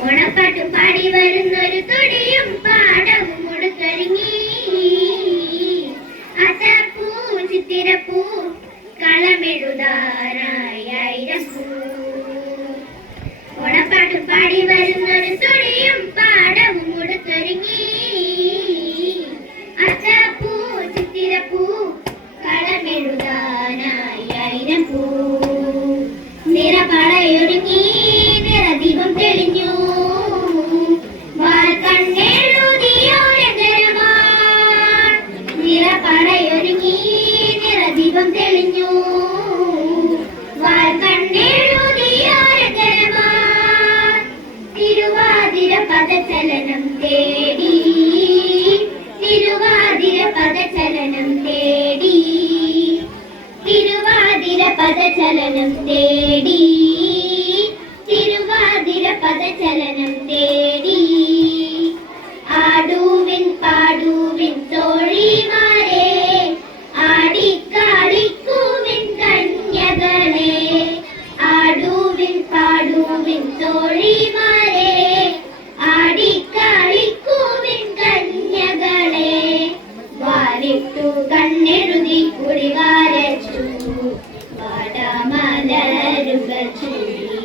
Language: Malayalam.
ഓണപ്പാട്ട് പാടി വരുന്നൊരു തൊടിയും പാടവും കൊടുത്തൊരുങ്ങി അത്തപ്പൂ ചിത്തിരപ്പൂ കളമെഴുതാനായി ആയിരം പൂ. ഓണപ്പാട്ട് പാടി വരുന്നൊരു തൊടിയും പാടവും കൊടുത്തൊരുങ്ങി അത്തപ്പൂ ചിത്തിരപ്പൂ കളമെഴുതാനായി ആയിരം പൂ. നിറപടയൊരുങ്ങി നിറദീപം തെളിഞ്ഞു നിറപടയൊരുങ്ങി നിറദീപം തെളിഞ്ഞു തിരുവാതിര പദചലനം തേടി തിരുവാതിര പദചലനം തേടി തിരുവാതിര പദചലനം തേടി തിരുവാതിര പദചലനം തേടി ആടുവിൻ പാടുവിൻ തോഴിമാരെ ആടിക്കളിക്കുവിൻ കന്യകളെ ആടുവിൻ പാടുവിൻ തോഴിമാരെ ആടിക്കളിക്കുവിൻ കന്യകളെ വാലിട്ടു കണ്ണെഴുതി കുടിവാ